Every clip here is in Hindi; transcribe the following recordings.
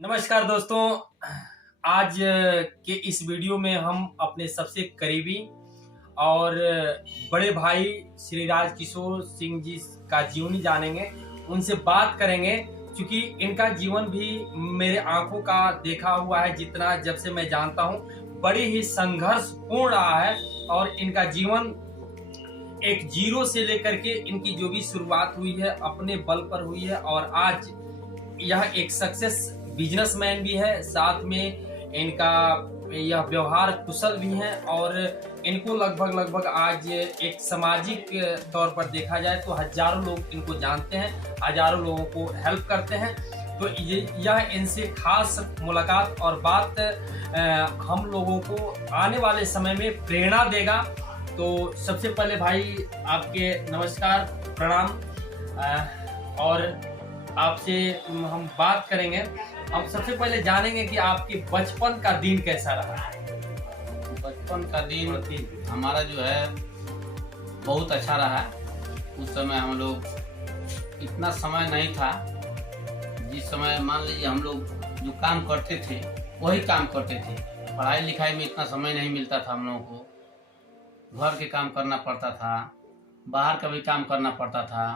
नमस्कार दोस्तों। आज के इस वीडियो में हम अपने सबसे करीबी और बड़े भाई श्री राज किशोर सिंह जी का जीवनी जानेंगे, उनसे बात करेंगे। क्योंकि इनका जीवन भी मेरे आंखों का देखा हुआ है, जितना जब से मैं जानता हूँ बड़ी ही संघर्षपूर्ण रहा है। और इनका जीवन एक जीरो से लेकर के इनकी जो भी शुरुआत हुई है अपने बल पर हुई है, और आज यह एक सक्सेस बिजनेसमैन भी है, साथ में इनका यह व्यवहार कुशल भी है। और इनको लगभग आज एक सामाजिक तौर पर देखा जाए तो हजारों लोग इनको जानते हैं, हजारों लोगों को हेल्प करते हैं। तो यह इनसे खास मुलाकात और बात हम लोगों को आने वाले समय में प्रेरणा देगा। तो सबसे पहले भाई आपके नमस्कार, प्रणाम। और आपसे हम बात करेंगे। हम सबसे पहले जानेंगे कि आपके बचपन का दिन कैसा रहा। बचपन का दिन हमारा जो है बहुत अच्छा रहा। उस समय हम लोग इतना समय नहीं था, जिस समय मान लीजिए हम लोग जो काम करते थे वही काम करते थे। पढ़ाई लिखाई में इतना समय नहीं मिलता था हम लोगों को। घर के काम करना पड़ता था, बाहर का भी काम करना पड़ता था,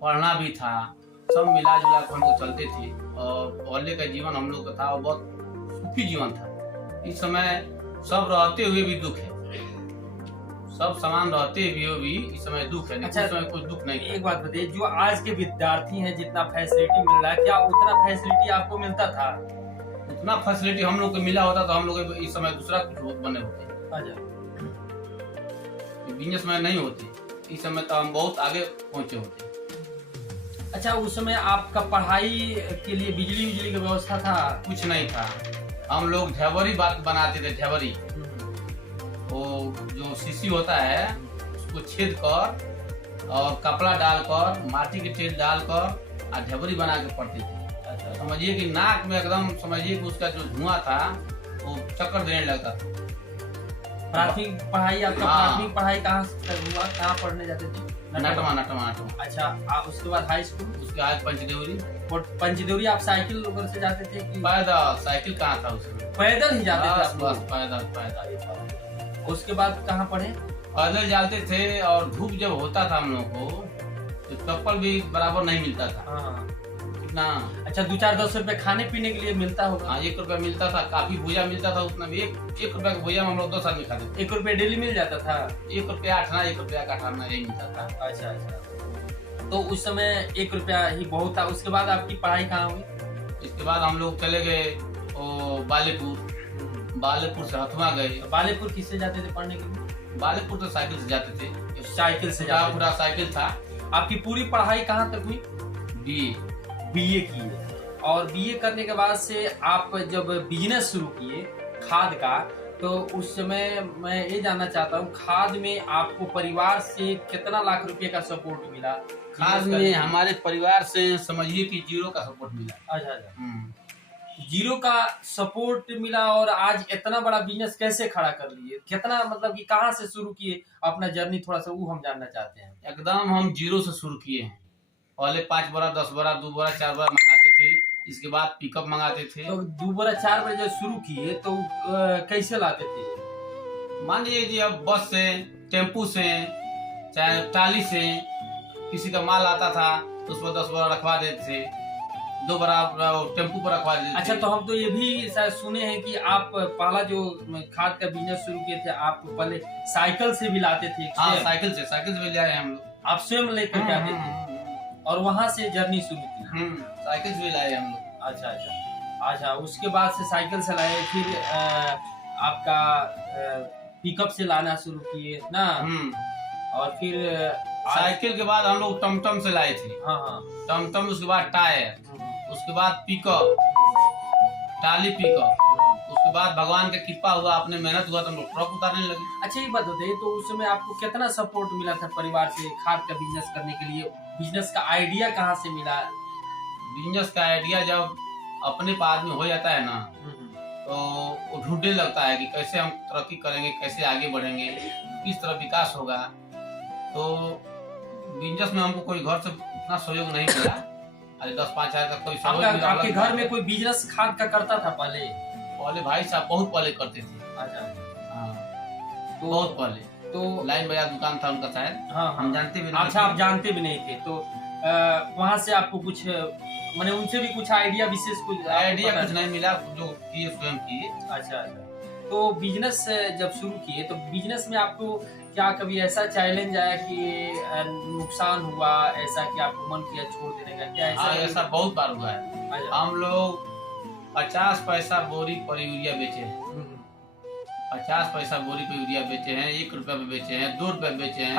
पढ़ना भी था, सब मिला जुला कर हम लोग चलते थे। और पहले का जीवन हम लोग का था वो बहुत सुखी जीवन था। इस समय सब रहते हुए भी दुख है, सब समान रहते हुए भी इस समय दुख है। अच्छा, इस समय कोई दुख नहीं है। एक बात बताइए, जो आज के विद्यार्थी हैं जितना फैसिलिटी मिल रहा है, क्या उतना फैसिलिटी आपको मिलता था? उतना फैसिलिटी हम लोग को मिला होता तो हम लोग इस समय दूसरा कुछ बने होते, बिजनेसमैन नहीं होते। इस समय तो हम बहुत आगे पहुंचे होते। अच्छा, उस समय आपका पढ़ाई के लिए बिजली की व्यवस्था था? कुछ नहीं था। हम लोग ढेबरी बात बनाते थे। ढेबरी वो जो शीशी होता है उसको छेद कर और कपड़ा डालकर माटी के तेल डालकर और ढेबरी बना के पड़ते थे। अच्छा, समझिए कि नाक में एकदम समझिए कि उसका जो धुआं था वो चक्कर देने लगता था। प्राथमिक पढ़ाई आपका प्राथमिक पढ़ाई कहाँ से हुआ, कहाँ पढ़ने जाते थे? नटमा। अच्छा, आप उसके बाद हाई स्कूल? उसके बाद पंचदेवरी। पंचदेवरी आप साइकिल लेकर से जाते थे कि पैदल? साइकिल कहाँ था उसमें, पैदल ही जाते थे? बस पैदल। उसके बाद कहाँ पढ़े? पैदल जाते थे। और धूप जब होता था हम लोग को तो चप्पल भी बराबर नहीं मिलता था। हाँ। कितना? अच्छा, 2-4-10 रुपए खाने पीने के लिए मिलता होगा? हाँ, 1 रुपया मिलता था। काफी भुजा मिलता था। उतना भी एक रुपया का भुजा में हम लोग 2 आदमी खाते थे। 1 रुपया डेली मिल जाता था? 1 रुपया 8 आना, 1 रुपया का 8 आना यही मिलता था। अच्छा। तो उस समय 1 रुपया ही बहुत था। उसके बाद आपकी पढ़ाई कहाँ हुई? इसके बाद हम लोग चले गए बालेपुर से हथुआ गए। तो बालेपुर किससे जाते थे पढ़ने के लिए? बालेपुर तो साइकिल से जाते थे। साइकिल से पूरा साइकिल था। आपकी पूरी पढ़ाई कहाँ तक हुई? बीए की है। और बीए करने के बाद से आप जब बिजनेस शुरू किए खाद का, तो उस समय मैं ये जानना चाहता हूँ, खाद में आपको परिवार से कितना लाख रुपए का सपोर्ट मिला? खाद में हमारे परिवार से समझिए कि 0 का सपोर्ट मिला। अच्छा। 0 का सपोर्ट मिला। और आज इतना बड़ा बिजनेस कैसे खड़ा कर लिए? कितना, मतलब कि कहाँ से शुरू किए अपना जर्नी, थोड़ा सा वो हम जानना चाहते हैं। एकदम हम 0 से शुरू किए हैं। पहले 5 बोरा 10 बोरा 2 बोरा 4 बोरा मंगाते थे। इसके बाद पिकअप मंगाते थे। तो 2 बोरा 4 बोरा जब शुरू किए तो कैसे लाते थे? मान लीजिए अब बस से, टेम्पू से, चाहे ट्राली से किसी का माल आता था तो उस पर 10 बोरा रखवा देते थे, 2 बोरा टेम्पू पर रखवा देते थे। अच्छा, तो हम तो ये भी शायद सुने हैं कि आप पहला जो खाद का बिजनेस शुरू किए थे, आप पहले साइकिल से भी लाते थे? हाँ, साइकिल से भी ले आए हम लोग। आप स्वयं लेकर के आते थे और वहाँ से जर्नी शुरू की? साइकिल से भी लाए हम लोग। अच्छा, उसके बाद से साइकिल से लाए, फिर आपका पिकअप से लाना शुरू किए ना? और फिर साइकिल के बाद हम लोग टमटम से लाए थे। हाँ। टमटम, उसके बाद टायर, उसके बाद पिकअप, टाली पिकअप, उसके बाद भगवान का कृपा हुआ, अपने मेहनत हुआ तो हम लोग ट्रक उतारने लगे। अच्छा, ये बात बताइए, तो उस समय आपको कितना सपोर्ट मिला था परिवार से खाद का बिजनेस करने के लिए? बिजनेस का आइडिया कहाँ से मिला? बिजनेस का आइडिया जब अपने पास में हो जाता है ना तो वो ढूंढने लगता है कि कैसे हम तरक्की करेंगे, कैसे आगे बढ़ेंगे, किस तरह विकास होगा। तो बिजनेस में हमको कोई घर से उतना सहयोग नहीं मिला। अरे 10-5 हजार का कोई आपके घर में कोई बिजनेस खाद का करता था पहले भाई साहब बहुत पहले करते थे। अच्छा हाँ तो बहुत पहले तो लाइन बाजार दुकान था उनका शायद। हाँ हम जानते भी नहीं। अच्छा आप जानते भी नहीं थे तो वहाँ से आपको कुछ मैंने उनसे भी कुछ आइडिया विशेष कुछ आइडिया कुछ नहीं मिला, जो किए स्वयं किए। अच्छा तो बिजनेस जब शुरू किए तो बिजनेस में आपको क्या कभी ऐसा चैलेंज आया कि नुकसान हुआ, ऐसा कि आपको मन किया छोड़ देने का? क्या ऐसा बहुत बार हुआ है। हम लोग 50 पैसा बोरी पर यूरिया बेचे हैं, 50 पैसा बोरी पे यूरिया बेचे हैं, 1 रुपया पे बेचे हैं, 2 रुपया बेचे हैं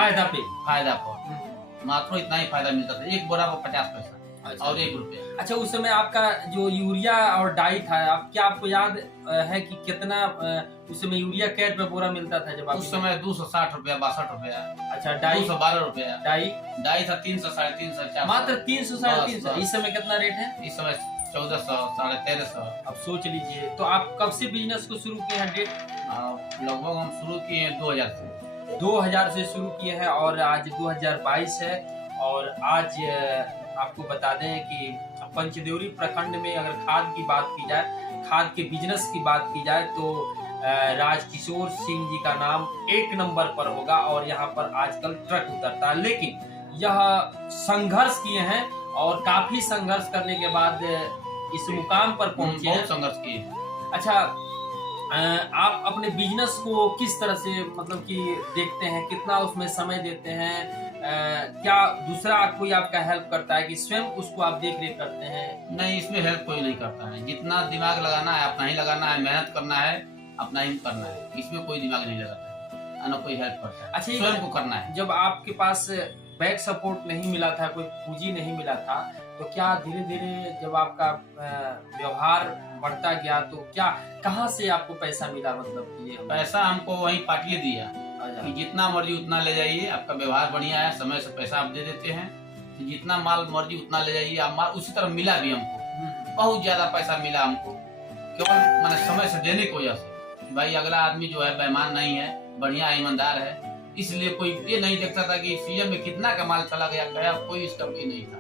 फायदा पर। मात्र इतना ही फायदा मिलता था, 1 बोरा पर 50 पैसा। अच्छा। और 1 रुपया। अच्छा उस समय आपका जो यूरिया और डाई था, क्या आपको याद है कि कितना उस समय यूरिया कै रुपया बोरा मिलता था? जब उस समय 260 रुपया, 62 रुपया। अच्छा डाई 212 रुपया। डाई था 300, 350, 400। मात्र 300, 350। इस समय कितना रेट है? इस समय 1400, 1350। अब सोच लीजिए। तो आप कब से बिजनेस को शुरू किए हैं? डेट लगभग हम शुरू किए हैं 2000 से। 2000 से शुरू किए हैं और आज 2022 है। और आज आपको बता दें कि पंचदेवरी प्रखंड में अगर खाद की बात की जाए, खाद के बिजनेस की बात की जाए तो राजकिशोर सिंह जी का नाम 1 नंबर पर होगा और यहाँ पर आजकल ट्रक उतरता है। लेकिन यह संघर्ष किए हैं और काफी संघर्ष करने के बाद इस मुकाम पर पहुंचे हैं। बहुत संघर्ष किए। अच्छा आप अपने बिजनेस को किस तरह से मतलब कि देखते हैं, कितना उसमें समय देते हैं? क्या दूसरा कोई आपका हेल्प करता है कि स्वयं उसको आप देख रेख करते हैं? नहीं, इसमें हेल्प कोई नहीं करता है। जितना दिमाग लगाना है अपना ही लगाना है, मेहनत करना है अपना ही करना है, इसमें कोई दिमाग नहीं लगाता है, ना कोई हेल्प करता है। अच्छा स्वयं को करना है। जब आपके पास बैक सपोर्ट नहीं मिला था, कोई पूंजी नहीं मिला था, तो क्या धीरे धीरे जब आपका व्यवहार बढ़ता गया तो क्या कहाँ से आपको पैसा मिला? मतलब कि पैसा हमको वही पार्टी दिया कि जितना मर्जी उतना ले जाइए, आपका व्यवहार बढ़िया है, समय से पैसा आप दे देते हैं, तो जितना माल मर्जी उतना ले जाइए आप माल। उसी तरह मिला भी हमको, बहुत ज्यादा पैसा मिला हमको, केवल मैंने समय से देने की वजह से। भाई अगला आदमी जो है बेईमान नहीं है, बढ़िया ईमानदार है, इसलिए कोई ये नहीं देखता था कि सीएम में कितना का माल चला गया, कोई इसका भी नहीं था।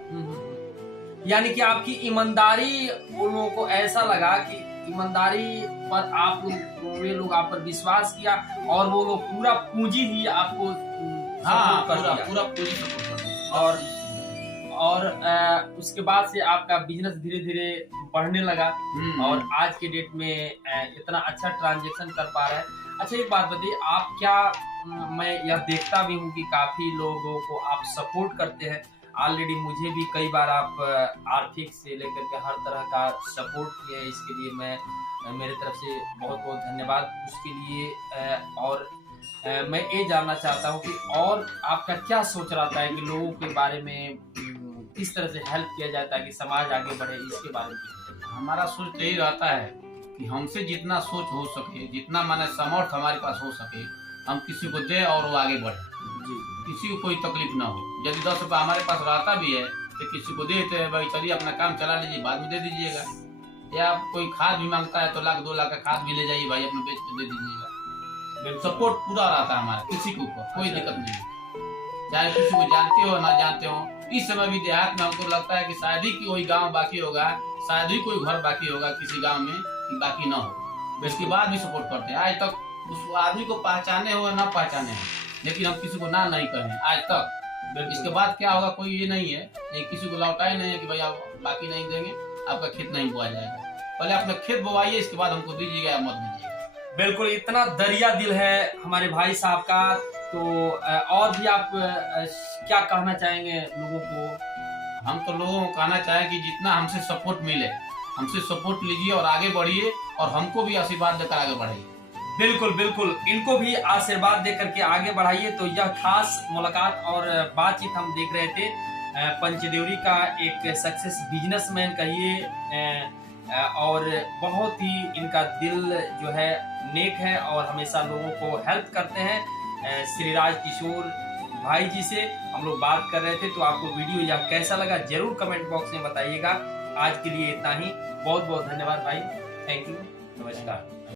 यानी कि आपकी ईमानदारी उन लोगों को ऐसा लगा कि ईमानदारी पर आप लोग, वे लोग आप पर विश्वास किया और वो लोग पूरा पूंजी ही आपको पूरा पूंजी सपोर्ट कर दिया। और उसके बाद से आपका बिजनेस धीरे धीरे बढ़ने लगा और आज के डेट में इतना अच्छा ट्रांजैक्शन कर पा रहा है। अच्छा एक बात बताइए, आप क्या, मैं यह देखता भी हूँ कि काफी लोगों को आप सपोर्ट करते हैं। ऑलरेडी मुझे भी कई बार आप आर्थिक से लेकर के हर तरह का सपोर्ट किए हैं, इसके लिए मैं मेरे तरफ से बहुत बहुत धन्यवाद उसके लिए। और मैं ये जानना चाहता हूँ कि और आपका क्या सोच रहता है कि लोगों के बारे में किस तरह से हेल्प किया जाता है कि समाज आगे बढ़े, इसके बारे में? हमारा सोच यही रहता है कि हमसे जितना सोच हो सके, जितना माने समर्थ हमारे पास हो सके, हम किसी को दे और वो आगे बढ़े, किसी को कोई तकलीफ ना हो। यदि 10 रुपया हमारे पास रहता भी है तो किसी को देते हैं, भाई चलिए अपना काम चला लीजिए, बाद में दे दीजिएगा। या कोई खाद भी मांगता है तो 1-2 लाख का खाद भी ले जाइए भाई, अपना बेच के दे दीजिएगा। सपोर्ट पूरा रहता है हमारा, किसी को कोई दिक्कत नहीं, चाहे किसी को जानते हो ना जानते हो। इस समय भी देहात में हमको लगता है कि शायद ही कोई गाँव बाकी होगा, शायद ही कोई घर बाकी होगा किसी गाँव में कि बाकी ना हो। इसके बाद भी सपोर्ट करते हैं। आज तक उस आदमी को पहचाने हो ना पहचाने हो, लेकिन हम किसी को ना नहीं कहें आज तक। इसके बाद क्या होगा कोई ये नहीं है, लेकिन किसी को लौटा ही नहीं है कि भाई आप बाकी नहीं देंगे, आपका खेत नहीं बोआ जाएगा। पहले अपना खेत बोवाइए, इसके बाद हमको दीजिएगा या मत दीजिएगा। बिल्कुल, इतना दरिया दिल है हमारे भाई साहब का। तो और भी आप क्या कहना चाहेंगे लोगों को? हम तो लोगों को कहना चाहें कि जितना हमसे सपोर्ट मिले, हमसे सपोर्ट लीजिए और आगे बढ़िए, और हमको भी आशीर्वाद देकर आगे बढ़ाइए। बिल्कुल बिल्कुल, इनको भी आशीर्वाद देकर के आगे बढ़ाइए। तो यह खास मुलाकात और बातचीत हम देख रहे थे पंचदेवरी का एक सक्सेस बिजनेसमैन कहिए, और बहुत ही इनका दिल जो है नेक है और हमेशा लोगों को हेल्प करते हैं। श्री राजकिशोर भाई जी से हम लोग बात कर रहे थे। तो आपको वीडियो यह कैसा लगा जरूर कमेंट बॉक्स में बताइएगा। आज के लिए इतना ही, बहुत बहुत धन्यवाद भाई, थैंक यू, नमस्कार।